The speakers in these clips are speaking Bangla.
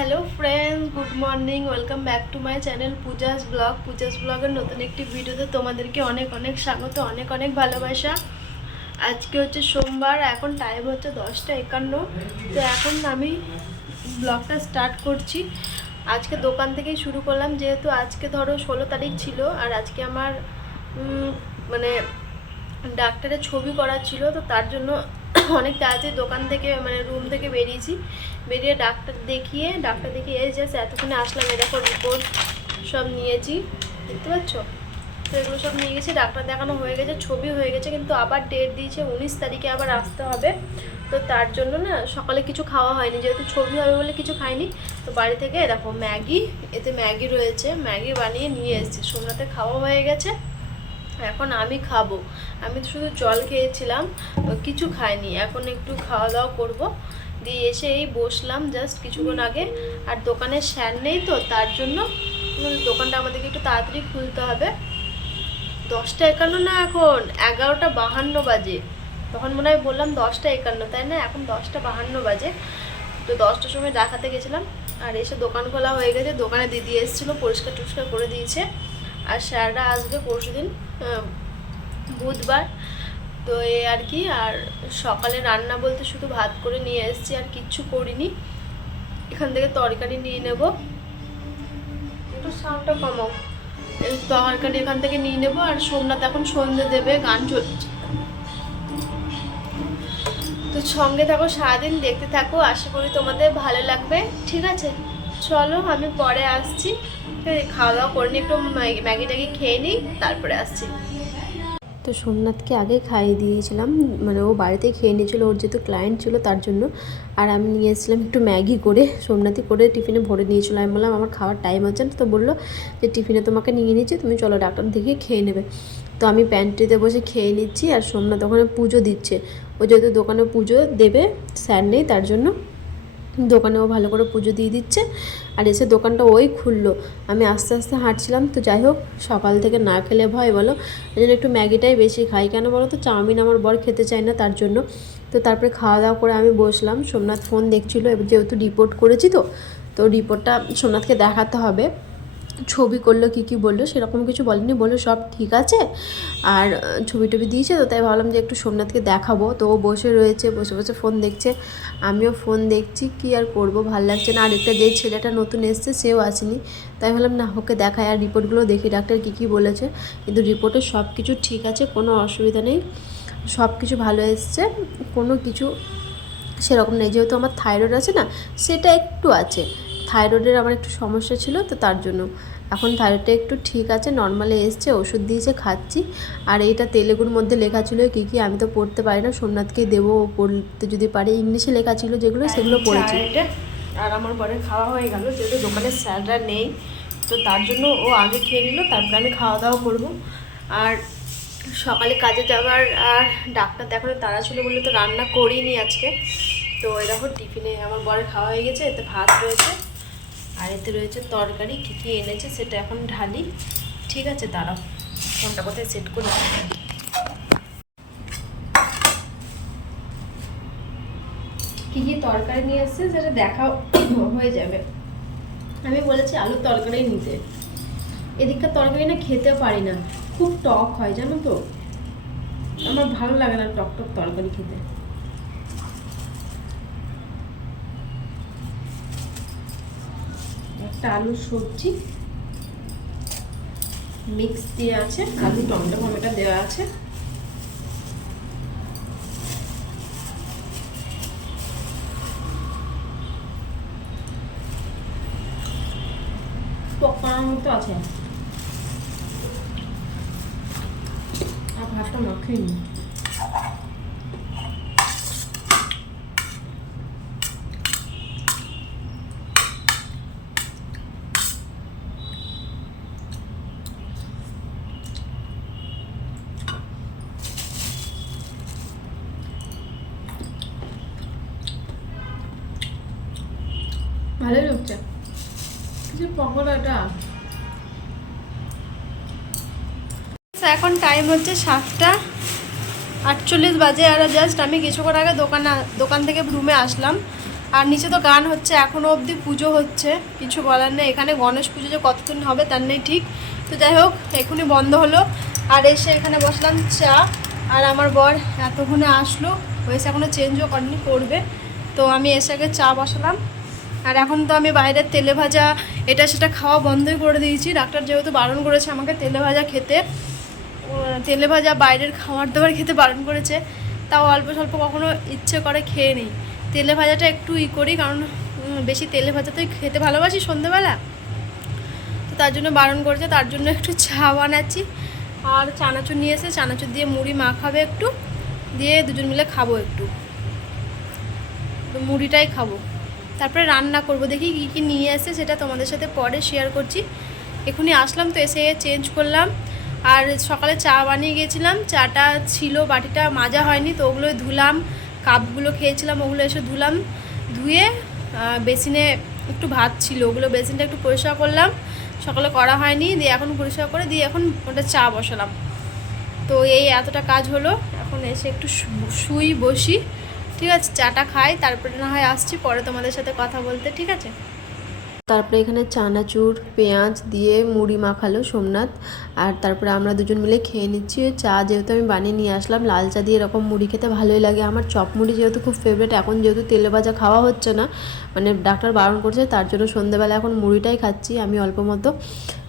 Hello friends, good morning. Welcome back to my channel Puja's ব্লগের নতুন একটি ভিডিওতে তোমাদেরকে অনেক অনেক স্বাগত, অনেক অনেক ভালোবাসা। আজকে হচ্ছে সোমবার, এখন টাইম হচ্ছে 10:51। তো এখন আমি ব্লগটা স্টার্ট করছি। আজকে দোকান থেকেই শুরু করলাম, যেহেতু আজকে ধরো 16 তারিখ ছিল, আর আজকে আমার মানে ডাক্তারের ছবি করা ছিল। তো তার জন্য অনেক তাড়াতাড়ি দোকান থেকে রুম থেকে বেরিয়ে ডাক্তার দেখিয়ে জাস্ট এতক্ষণে আসলাম। এরকম রিপোর্ট সব নিয়েছি, দেখতে পাচ্ছ। তো এগুলো সব নিয়ে গেছি, ডাক্তার দেখানো হয়ে গেছে, ছবি হয়ে গেছে, কিন্তু আবার ডেট দিয়েছে 19 তারিখে আবার আসতে হবে। তো তার জন্য না সকালে কিছু খাওয়া হয়নি, যেহেতু ছবি হবে বলে কিছু খাইনি। তো বাড়ি থেকে দেখো ম্যাগি, এতে ম্যাগি রয়েছে, ম্যাগি বানিয়ে নিয়ে এসেছি। সোমনাথে খাওয়া হয়ে গেছে, এখন আমি খাবো। আমি তো শুধু জল খেয়েছিলাম, কিছু খাইনি। এখন একটু খাওয়া দাওয়া করবো, দিয়ে এসে এই বসলাম জাস্ট কিছুক্ষণ আগে। আর দোকানের স্যার নেই, তো তার জন্য দোকানটা আমাদেরকে একটু তাড়াতাড়ি খুলতে হবে। 10:51 না, এখন 11:52 বাজে। তখন মনে হয় বললাম 10:51, তাই না? এখন 10:52 বাজে। তো 10টার সময় দেখাতে গেছিলাম, আর এসে দোকান খোলা হয়ে গেছে। দোকানে দিদি এসেছিলো, পরিষ্কার টরিষ্কার করে দিয়েছে। আর স্যাররা আসবে পরশুদিন, বুধবার। তো এই আর কি। আর সকালে রান্না বলতে শুধু ভাত করে নিয়ে এসেছি, আর কিচ্ছু করিনি। এখান থেকে তরকারি নিয়ে নেব, একটু সাউন্ডটা কমাও। তরকারি এখান থেকে নিয়ে নেবো। আর সোমনাথ এখন সন্ধ্যে দেবে, গান চলছে। তো সঙ্গে থাকো, সারাদিন দেখতে থাকো, আশা করি তোমাদের ভালো লাগবে। ঠিক আছে, চলো আমি পরে আসছি। খাওয়া দাওয়া করে নিই, একটু ম্যাগি ট্যাগি খেয়ে নিই, তারপরে আসছি। তো সোমনাথকে আগে খাইয়ে দিয়েছিলাম, ও বাড়িতেই খেয়ে নিয়েছিলো, ওর যেহেতু ক্লায়েন্ট ছিল তার জন্য। আর আমি নিয়ে এসেছিলাম একটু ম্যাগি করে, সোমনাথই করে টিফিনে ভরে নিয়েছিলো। আমি বললাম আমার খাওয়ার টাইম আছে না, তো বললো যে টিফিনে তোমাকে নিয়ে নিচ্ছি, তুমি চলো ডাক্তার দেখিয়ে খেয়ে নেবে। তো আমি প্যান্ট্রিতে বসে খেয়ে নিচ্ছি, আর সোমনাথ ওখানে পুজো দিচ্ছে। ও যেহেতু দোকানে পুজো দেবে, স্যার নেই, তার জন্য দোকানেও ভালো করে পুজো দিয়ে দিচ্ছে। আর এসে দোকানটা ওই খুললো, আমি আস্তে আস্তে হাঁটছিলাম। তো যাই হোক, সকাল থেকে না খেলে ভয় বলো, এই জন্য একটু ম্যাগিটাই বেশি খাই। কেন বলো তো, চাউমিন আমার বর খেতে চায় না, তার জন্য। তো তারপরে খাওয়া দাওয়া করে আমি বসলাম। সোমনাথ ফোন দেখছিলো, এবার যেহেতু রিপোর্ট করেছি, তো রিপোর্টটা সোমনাথকে দেখাতে হবে। ছবি করলো, কী বললো সেরকম কিছু বলেনি, বললো সব ঠিক আছে। আর ছবি টবি দিয়েছে, তো তাই ভাবলাম যে একটু সোমনাথকে দেখাবো। তো ও বসে রয়েছে, বসে বসে ফোন দেখছে, আমিও ফোন দেখছি। কি আর করবো, ভাল লাগছে না। আর একটা যে ছেলেটা নতুন এসছে, সেও আসেনি, তাই ভাবলাম না, ওকে দেখায়। আর রিপোর্টগুলো দেখি ডাক্তার কী বলেছে। কিন্তু রিপোর্টে সব কিছু ঠিক আছে, কোনো অসুবিধা নেই, সব কিছু ভালো এসছে, কোনো কিছু সেরকম নেই। যেহেতু আমার থাইরয়েড আছে না, সেটা একটু আছে, থাইরয়েডের আমার একটু সমস্যা ছিল, তো তার জন্য এখন থাইরয়েডটা একটু ঠিক আছে, নর্মালে এসছে, ওষুধ দিয়েছে, খাচ্ছি। আর এইটা তেলেগুর মধ্যে লেখা ছিল কী আমি তো পড়তে পারি না, সোমনাথকেই দেবো, পড়তে যদি পারি। ইংলিশে লেখা ছিল যেগুলো, সেগুলো পড়েছি। আর আমার পরে খাওয়া হয়ে গেল, যেহেতু দোকানের স্যাররা নেই, তো তার জন্য ও আগে খেয়ে নিল, তারপরে আমি খাওয়া দাওয়া করবো। আর সকালে কাজে যাওয়ার আর ডাক্তার দেখানো তাড়া ছিল বলে তো রান্না করিনি আজকে। তো এরকম টিফিনে আমার বরের খাওয়া হয়ে গেছে, এতে ভাত রয়েছে, আর এতে রয়েছে তরকারি। কী এনেছে সেটা এখন ঢালি। ঠিক আছে, দাঁড়াও, ফোনটা কোথায় সেট করি। কী তরকারি নিয়ে এসছে সেটা দেখাও হয়ে যাবে। আমি বলেছি আলুর তরকারি নিতে। এদিককার তরকারি না খেতে পারি না, খুব টক হয় জানো তো, আমার ভালো লাগে না টক টক তরকারি খেতে। একটা আলুর সবজি মিক্স দিয়ে আছে, আলু টমেটো ফমেটো দেওয়া আছে। টক করার মতো আছে, আর ভাতটা মাখিয়ে নি। ভালোই লাগছে, কিছু পকোড়াটা। এখন টাইম হচ্ছে 7:48 বাজে। আর জাস্ট আমি কিছুক্ষণ আগে দোকান থেকে রুমে আসলাম। আর নিচে তো গান হচ্ছে, এখনও অবধি পুজো হচ্ছে, কিছু বলার নেই। এখানে গণেশ পুজো যে কতদিন হবে তার নেই ঠিক। তো যাই হোক, এখনই বন্ধ হলো। আর এসে এখানে বসলাম চা। আর আমার বর এতক্ষণে আসলো, হয়েছে এখনও চেঞ্জও করেনি, করবে। তো আমি এসে আগে চা বসালাম। আর এখন তো আমি বাইরের তেলে ভাজা এটা সেটা খাওয়া বন্ধই করে দিয়েছি। ডাক্তার যেহেতু বারণ করেছে আমাকে তেলে ভাজা খেতে, তেলে ভাজা বাইরের খাবার দাবার খেতে বারণ করেছে, তাও অল্প স্বল্প কখনো ইচ্ছে করে খেয়ে নিই। তেলে ভাজাটা একটু করি, কারণ বেশি তেলে ভাজা তো খেতে ভালোবাসি সন্ধ্যেবেলা, তো তার জন্য বারণ করেছে। তার জন্য একটু চা বানাচ্ছি। আর চানাচুর নিয়ে এসে চানাচুর দিয়ে মুড়ি মাখাবে একটু, দিয়ে দুজন মিলে খাবো একটু, তো মুড়িটাই খাবো। তারপরে রান্না করব, দেখি কী কী নিয়ে আসে সেটা তোমাদের সাথে পরে শেয়ার করছি। এখনই আসলাম তো, এসে চেঞ্জ করলাম। আর সকালে চা বানিয়ে গিয়েছিলাম, চাটা ছিল বাটিটা মাজা হয়নি, তো ওগুলোই ধুলাম। কাপগুলো খেয়েছিলাম ওগুলো এসে ধুলাম, ধুয়ে বেসিনে একটু ভাত ছিল, ওগুলো বেসিনটা একটু পরিষ্কার করলাম, সকালে করা হয়নি, দিয়ে এখন পরিষ্কার করে দিয়ে এখন ওটা চা বসালাম। তো এই এতটা কাজ হলো, এখন এসে একটু শুই বসি, ঠিক আছে, চাটা খাই, তারপরে না হয় আসছি পরে তোমাদের সাথে কথা বলতে, ঠিক আছে। তারপরে এখানে চানাচুর পেঁয়াজ দিয়ে মুড়ি মাখালো সোমনাথ, আর তারপরে আমরা দুজন মিলে খেয়ে নিচ্ছি। চা যেহেতু আমি বানিয়ে নিয়ে আসলাম, লাল চা দিয়ে এরকম মুড়ি খেতে ভালোই লাগে আমার। চপ মুড়ি যেহেতু খুব ফেভারিট, এখন যেহেতু তেলে ভাজা খাওয়া হচ্ছে না, মানে ডাক্তার বারণ করছে, তার জন্য সন্ধ্যেবেলা এখন মুড়িটাই খাচ্ছি আমি অল্প মতো।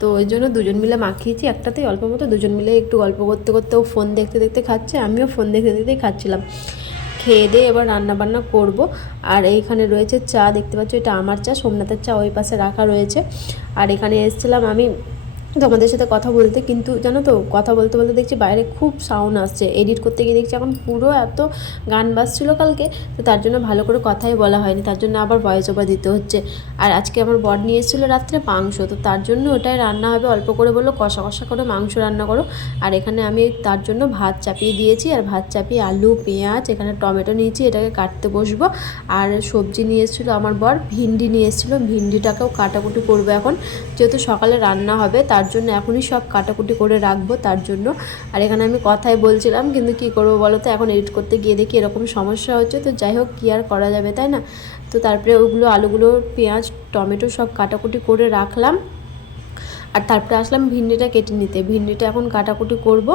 তো ওই জন্য দুজন মিলে মাখিয়েছি একটাতেই অল্প মতো, দুজন মিলে একটু গল্প করতে করতে ও ফোন দেখতে দেখতে খাচ্ছে, আমিও ফোন দেখতে দেখতেই খাচ্ছিলাম। খেয়ে দিয়ে এবার রান্নাবান্না করব। আর এইখানে রয়েছে চা, দেখতে পাচ্ছ এটা আমার চা, সোমনাথের চা ওই পাশে রাখা রয়েছে। আর এখানে এসেছিলাম আমি তোমাদের সাথে কথা বলতে, কিন্তু জানো তো কথা বলতে বলতে দেখছি বাইরে খুব সাউন্ড আসছে, এডিট করতে গিয়ে দেখছি এখন পুরো এত গান বাজছিল কালকে, তো তার জন্য ভালো করে কথাই বলা হয়নি, তার জন্য আবার ভয়েস ওভার দিতে হচ্ছে। আর আজকে আমার বর নিয়ে এসেছিলো রাত্রে মাংস, তো তার জন্য ওটাই রান্না হবে, অল্প করে বললো কষা কষা করে মাংস রান্না করো। আর এখানে আমি তার জন্য ভাত চাপিয়ে দিয়েছি, আর ভাত চাপিয়ে আলু পেঁয়াজ এখানে টমেটো নিয়েছি, এটাকে কাটতে বসবো। আর সবজি নিয়ে এসেছিলো আমার বর, ভিন্ডি নিয়ে এসেছিলো, ভিন্ডিটাকেও কাটাকুটি করবো এখন, যেহেতু সকালে রান্না হবে তার জন্য এখনই সব কাটাকুটি করে রাখবো তার জন্য। আর এখানে আমি কথাই বলছিলাম, কিন্তু কি করবো বলো তো, এখন এডিট করতে গিয়ে দেখি এরকম সমস্যা হচ্ছে, তো যাই হোক কী আর করা যাবে, তাই না। তো তারপরে ওগুলো আলুগুলো পেঁয়াজ টমেটো সব কাটাকুটি করে রাখলাম। আর তারপরে আসলাম ভিন্ডিটা কেটে নিতে, ভিন্ডিটা এখন কাটাকুটি করব,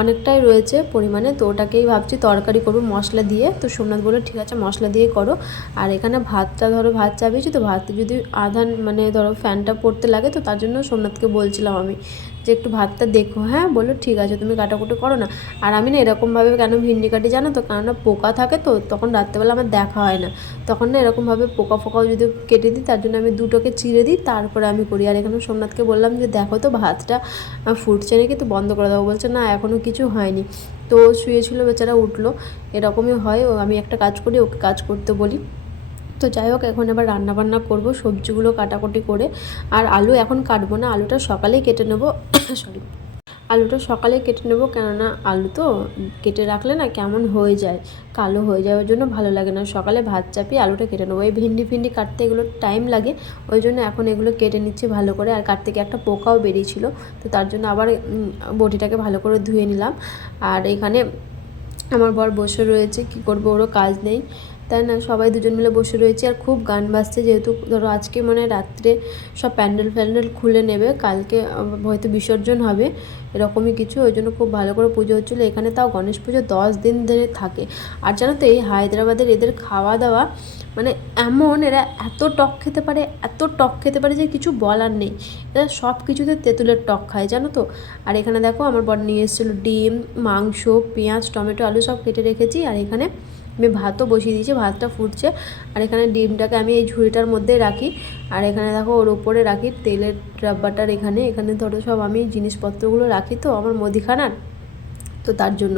অনেকটাই রয়েছে পরিমাণে, তো ওটাকেই ভাবছি তরকারি করব মশলা দিয়ে। তো সোমনাথ বলে ঠিক আছে মশলা দিয়ে করো। আর এখানে ভাতটা ধরো ভাত চাপিয়েছি, তো ভাত যদি আধান মানে ধরো ফ্যানটা পড়তে লাগে, তো তার জন্য সোমনাথকে বলছিলাম আমি যে একটু ভাতটা দেখো, হ্যাঁ বলো ঠিক আছে তুমি কাটাকুটি করো না। আর আমি না এরকমভাবে কেন ভিন্ডি কাটি জানো তো, কেননা পোকা থাকে, তো তখন রাত্রেবেলা আমার দেখা হয় না, তখন না এরকমভাবে পোকা ফোকাও যদি কেটে দিই, তার জন্য আমি দুটোকে চিড়ে দিই, তারপরে আমি করি। আর এখানে সোমনাথকে বললাম যে দেখো তো ভাতটা ফুটছে নাকি, তো বন্ধ করে দেবো, বলছে না এখনও কিছু হয়নি। তো শুয়েছিল বেচারা, উঠলো, এরকমই হয়, আমি একটা কাজ করি ওকে কাজ করতে বলি। তো যাই হোক এখন এবার রান্নাবান্না করব, সবজিগুলো কাটাকুটি করে। আর আলু এখন কাটবো না, আলুটা সকালেই কেটে নেবো সরি, আলুটা সকালে কেটে নেবো, কেননা আলু তো কেটে রাখলে না কেমন হয়ে যায়, কালো হয়ে যায়, ওই জন্য ভালো লাগে না। সকালে ভাত চাপিয়ে আলুটা কেটে নেবো। এই ভিন্ডি কাটতে এগুলো টাইম লাগে, ওই জন্য এখন এগুলো কেটে নিচ্ছি ভালো করে। আর কাটতে গিয়ে একটা পোকাও বেরিয়েছিল, তো তার জন্য আবার বটিটাকে ভালো করে ধুয়ে নিলাম। আর এখানে আমার বর বসে রয়েছে, কি করবো, ওরও কাজ নেই, তাই না, সবাই দুজন মিলে বসে রয়েছে। আর খুব গান বাজছে, যেহেতু ধরো আজকে মানে রাত্রে সব প্যান্ডেল খুলে নেবে, কালকে হয়তো বিসর্জন হবে, এরকমই কিছু, ওই জন্য খুব ভালো করে পুজো হচ্ছিলো এখানে। তাও গণেশ পুজো 10 দিন ধরে থাকে। আর জানো তো এই হায়দ্রাবাদের এদের খাওয়া দাওয়া মানে এমন, এরা এত টক খেতে পারে, এত টক খেতে পারে যে কিছু বলার নেই, এরা সব কিছুতে তেঁতুলের টক খায়, জানো তো। আর এখানে দেখো আমার বর নিয়ে এসেছিলো ডিম মাংস পেঁয়াজ টমেটো আলু সব কেটে রেখেছি। আর এখানে আমি ভাতও বসিয়ে দিয়েছি, ভাতটা ফুটছে। আর এখানে ডিমটাকে আমি এই ঝুড়িটার মধ্যে রাখি, আর এখানে দেখো ওর উপরে রাখি তেলের ডাব্বাটার, এখানে ধরো সব আমি জিনিসপত্রগুলো রাখি, তো আমার মুদিখানার, তো তার জন্য।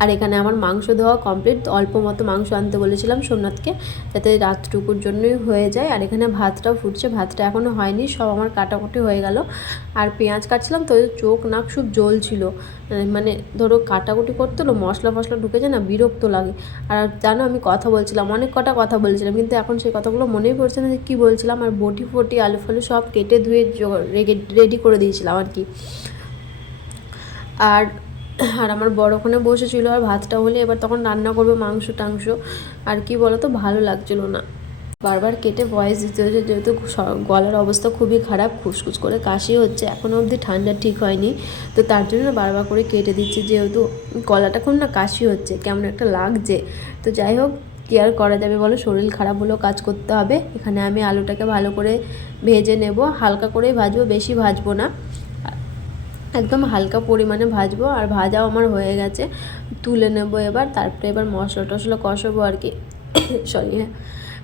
আর এখানে আমার মাংস ধোয়া কমপ্লিট, অল্প মতো মাংস আনতে বলেছিলাম সোমনাথকে, যাতে রাতটুকুর জন্যই হয়ে যায়। আর এখানে ভাতটাও ফুটছে, ভাতটা এখনও হয়নি, সব আমার কাটাকুটি হয়ে গেল। আর পেঁয়াজ কাটছিলাম তো চোখ নাক সব জ্বলছিল, মানে ধরো কাটাকুটি করতে হলো, মশলা ফসলা ঢুকে যায় না, বিরক্ত লাগে। আর জানো আমি কথা বলছিলাম, অনেক কটা কথা বলছিলাম, কিন্তু এখন সেই কথাগুলো মনেই পড়ছে না যে কী বলছিলাম। আর বটি ফটি আলু ফালু সব কেটে ধুয়ে রেডি করে দিয়েছিলাম আর কি। আর আর আমার বড় ওখানে বসেছিল, আর ভাতটা হলে এবার তখন রান্না করবে মাংস টাংস, আর কি বলো তো ভালো লাগছিলো না। বারবার কেটে ভয়েস দিতে হচ্ছে, যেহেতু গলার অবস্থা খুবই খারাপ, খুসখুস করে কাশি হচ্ছে, এখনও অবধি ঠান্ডা ঠিক হয়নি, তো তার জন্য বারবার করে কেটে দিচ্ছি, যেহেতু গলাটা খুব না কাশি হচ্ছে, কেমন একটা লাগছে। তো যাই হোক, কী আর করা যাবে বলো, শরীর খারাপ হলেও কাজ করতে হবে। এখানে আমি আলুটাকে ভালো করে ভেজে নেব, হালকা করেই ভাজবো, বেশি ভাজবো না, একদম হালকা পরিমাণে ভাজবো। আর ভাজাও আমার হয়ে গেছে, তুলে নেব এবার। তারপরে এবার মশলা টশলা কষাবো আর কি। সরি, হ্যাঁ,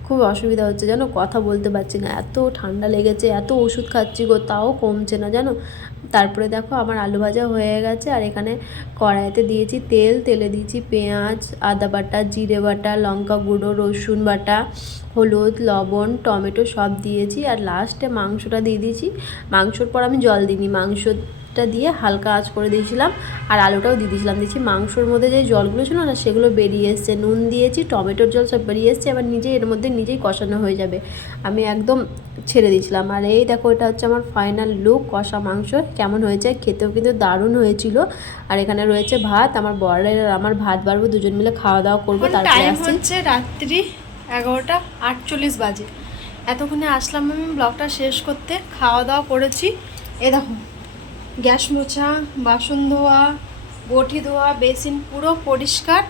খুব অসুবিধা হচ্ছে জানো, কথা বলতে পারছি না, এত ঠান্ডা লেগেছে, এত ওষুধ খাচ্ছি গো, তাও কমছে না জানো। তারপরে দেখো আমার আলু ভাজা হয়ে গেছে, আর এখানে কড়াইতে দিয়েছি তেল, তেলে দিয়েছি পেঁয়াজ, আদা বাটা, জিরে বাটা, লঙ্কা গুঁড়ো, রসুন বাটা, হলুদ, লবণ, টমেটো সব দিয়েছি, আর লাস্টে মাংসটা দিয়ে দিয়েছি। মাংসর পর আমি জল দিইনি, মাংসটা দিয়ে হালকা আঁচ করে দিয়েছিলাম, আর আলুটাও দিয়ে দিয়েছিলাম। দিয়েছি মাংসর মধ্যে যে জলগুলো ছিল না, সেগুলো বেরিয়ে এসছে, নুন দিয়েছি, টমেটোর জল সব বেরিয়ে এসছে, এবার নিজেই এর মধ্যে নিজেই কষানো হয়ে যাবে, আমি একদম ছেড়ে দিয়েছিলাম। আর এই দেখো, এটা হচ্ছে আমার ফাইনাল লুক কষা মাংস, কেমন হয়েছে, খেতেও কিন্তু দারুণ হয়েছিল। আর এখানে রয়েছে ভাত, আমার বরের আর আমার ভাত বাড়বো, দুজন মিলে খাওয়া দাওয়া করবো। তারপরে হচ্ছে রাত্রি 11:48 বাজে, এতক্ষণে আসলাম আমি ব্লগটা শেষ করতে, খাওয়া দাওয়া করেছি। এ দেখো, গ্যাস মোছা, বাসন ধোয়া, বটি ধোয়া, বেসিন পুরো পরিষ্কার,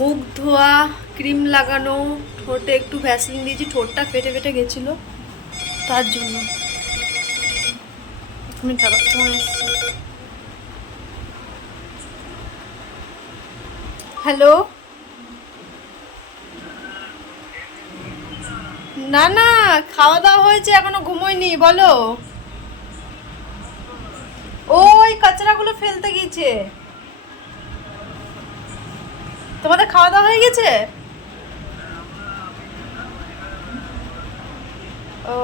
মুখ ধোয়া, ক্রিম লাগানো, ঠোঁটে একটু ভ্যাসলিন দিয়েছি, ঠোঁটটা ফেটে ফেটে গেছিলো তার জন্য। এক মিনিট দাঁড়াও, ফোন এসছে। হ্যালো, না না, খাওয়া দাওয়া হয়েছে, এখনো ঘুমোয়নি, বলো। ওই কাচরাগুলো ফেলতে গিয়েছে। তোমাদের খাওয়া দাওয়া হয়ে গেছে? ও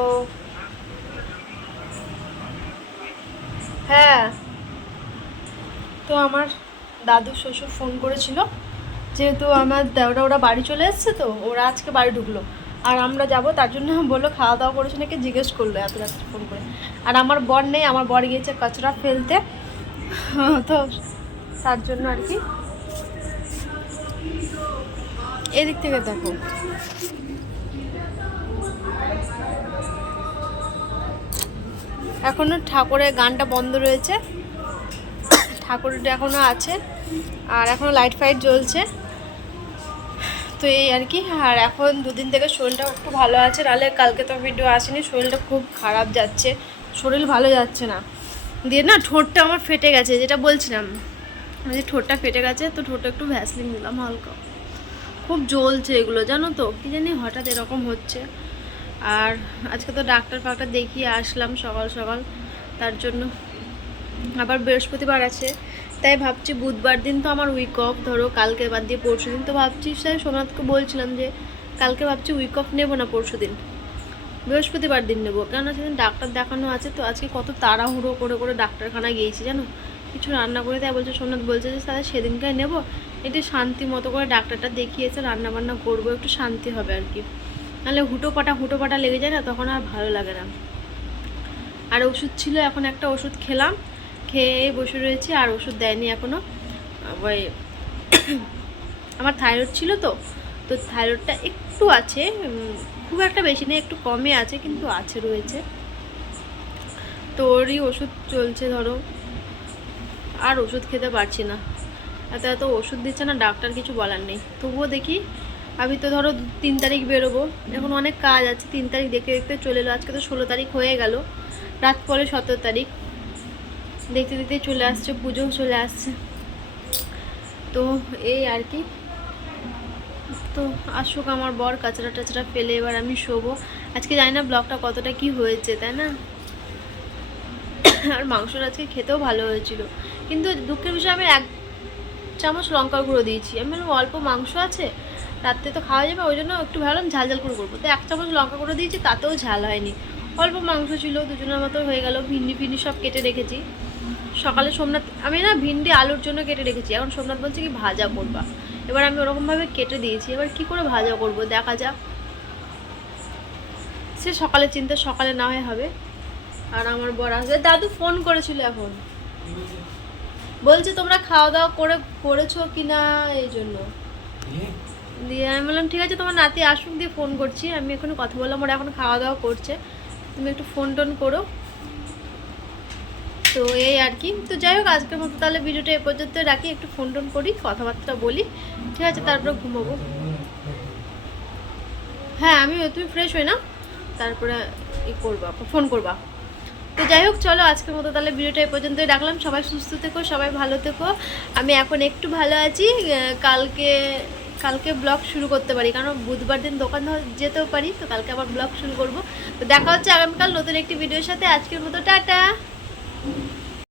হ্যাঁ, তো আমার দাদু শ্বশুর ফোন করেছিল, যেহেতু আমার দেওরা ওরা বাড়ি চলে এসছে, তো ওরা আজকে বাড়ি ঢুকলো, আর আমরা যাব, তার জন্য বললো খাওয়া দাওয়া করেছে নাকি, জিজ্ঞেস করলো এত রাত্রে ফোন করে। আর আমার বর নেই, আমার বর গিয়েছে কাচরা ফেলতে, তো তার জন্য আর কি। এদিক থেকে দেখো, এখনো ঠাকুরের গানটা বন্ধ রয়েছে, ঠাকুরটা এখনো আছে, আর এখনো লাইট ফাইট জ্বলছে, তো এই আর কি। আর এখন দুদিন থেকে শরীরটা একটু ভালো আছে, নাহলে কালকে তো ভিডিও আসেনি, শরীরটা খুব খারাপ যাচ্ছে, শরীর ভালো যাচ্ছে না। দিয়ে না, ঠোঁটটা আমার ফেটে গেছে, যেটা বলছিলাম যে ঠোঁটটা ফেটে গেছে, তো ঠোঁটে একটু ভ্যাসলিন দিলাম হালকা, খুব জ্বলছে এগুলো জানো তো, কী জানি হঠাৎ এরকম হচ্ছে। আর আজকে তো ডাক্তার ফাক্তার দেখিয়ে আসলাম সকাল সকাল, তার জন্য আবার বৃহস্পতিবার আছে, তাই ভাবছি বুধবার দিন তো আমার উইক অফ, ধরো কালকে বাদ দিয়ে পরশু দিন, তো ভাবছি তাই সোমনাথকে বলছিলাম যে কালকে ভাবছি উইক অফ নেবো না, পরশু দিন বৃহস্পতিবার দিন নেবো, কেননা সেদিন ডাক্তার দেখানো আছে। তো আজকে কত তাড়াহুড়ো করে করে ডাক্তারখানা গিয়েছি জানো, কিছু রান্না করে, তাই বলছে সোমনাথ বলছে যে তাহলে সেদিনকার নেবো, একটু শান্তি মতো করে ডাক্তারটা দেখিয়েছে, রান্না বান্না করবো, একটু শান্তি হবে আর কি, নাহলে হুটো পাটা লেগে যায় না, তখন আর ভালো লাগে না। আর ওষুধ ছিল, এখন একটা ওষুধ খেলাম, খেয়ে বসে রয়েছি, আর ওষুধ দেয়নি এখনও। ওই আমার থাইরয়েড ছিল, তো তো থাইরয়েডটা একটু আছে, খুব একটা বেশি নেই, একটু কমই আছে, কিন্তু আছে রয়েছে, তো ওরই ওষুধ চলছে ধরো, আর ওষুধ খেতে পারছি না, এত এত ওষুধ দিচ্ছে না, ডাক্তার কিছু বলার নেই, তবুও দেখি। আমি তো ধরো 3 তারিখ বেরোবো, এখন অনেক কাজ আছে, 3 তারিখ দেখতে দেখতে চলে এলো, আজকে তো 16 তারিখ হয়ে গেল, রাত পরে 17 তারিখ, দেখতে দেখতে চলে আসছে, পুজো চলে আসছে, তো এই আর কি। তো আসুক আমার বর, কাচরা টাচরা ফেলে এবার আমি শোবো। আজকে জানি না ব্লগটা কতটা কি হয়েছে, তাই না? আর মাংসটা আজকে খেতেও ভালো হয়েছিল, কিন্তু দুঃখের বিষয় আমি 1 চামচ লঙ্কার গুঁড়ো দিয়েছি, আমি অল্প মাংস আছে, রাত্রে তো খাওয়া যাবে, ওই জন্য একটু ভাবলাম ঝাল ঝাল করে করবো, তো 1 চামচ লঙ্কা গুঁড়ো দিয়েছি, তাতেও ঝাল হয়নি, অল্প মাংস ছিল, দুজনের মতো হয়ে গেল। ভিন্ডি সব কেটে রেখেছি, সকালে সোমনাথ, আমি না ভিন্ডি আলুর জন্য কেটে রেখেছি, এখন সোমনাথ বলছে কি ভাজা করবা, এবার আমি ওরকমভাবে কেটে দিয়েছি, এবার কি করে ভাজা করব দেখা যাক, সে সকালে চিন্তা, সকালে না হয় হবে। আর আমার বর আসবে, দাদু ফোন করেছিল, এখন বলছে তোমরা খাওয়া দাওয়া করেছো কি না, এই জন্য দিয়ে আমি বললাম ঠিক আছে তোমার নাতি আসুক, দিয়ে ফোন করছি, আমি এখনো কথা বললাম, ওরা এখন খাওয়া দাওয়া করছে, তুমি একটু ফোন টোন করো। তো এই আর কি। তো যাই হোক আজকের মতো তাহলে ভিডিওটা এ পর্যন্ত রাখি, একটু ফোন টোন করি, কথাবার্তা বলি, ঠিক আছে, তারপরে ঘুমাবো। হ্যাঁ আমি, তুমি ফ্রেশ হই না, তারপরে করবা, ফোন করবা। তো যাই হোক চলো আজকের মতো তাহলে ভিডিওটা এ পর্যন্তই রাখলাম। সবাই সুস্থ থেকো, সবাই ভালো থেকো। আমি এখন একটু ভালো আছি, কালকে কালকে ব্লগ শুরু করতে পারি, কারণ বুধবার দিন দোকান যেতেও পারি, তো কালকে আবার ব্লগ শুরু করব। তো দেখা হচ্ছে আগামীকাল নতুন একটি ভিডিওর সাথে। আজকের মতো টাটা।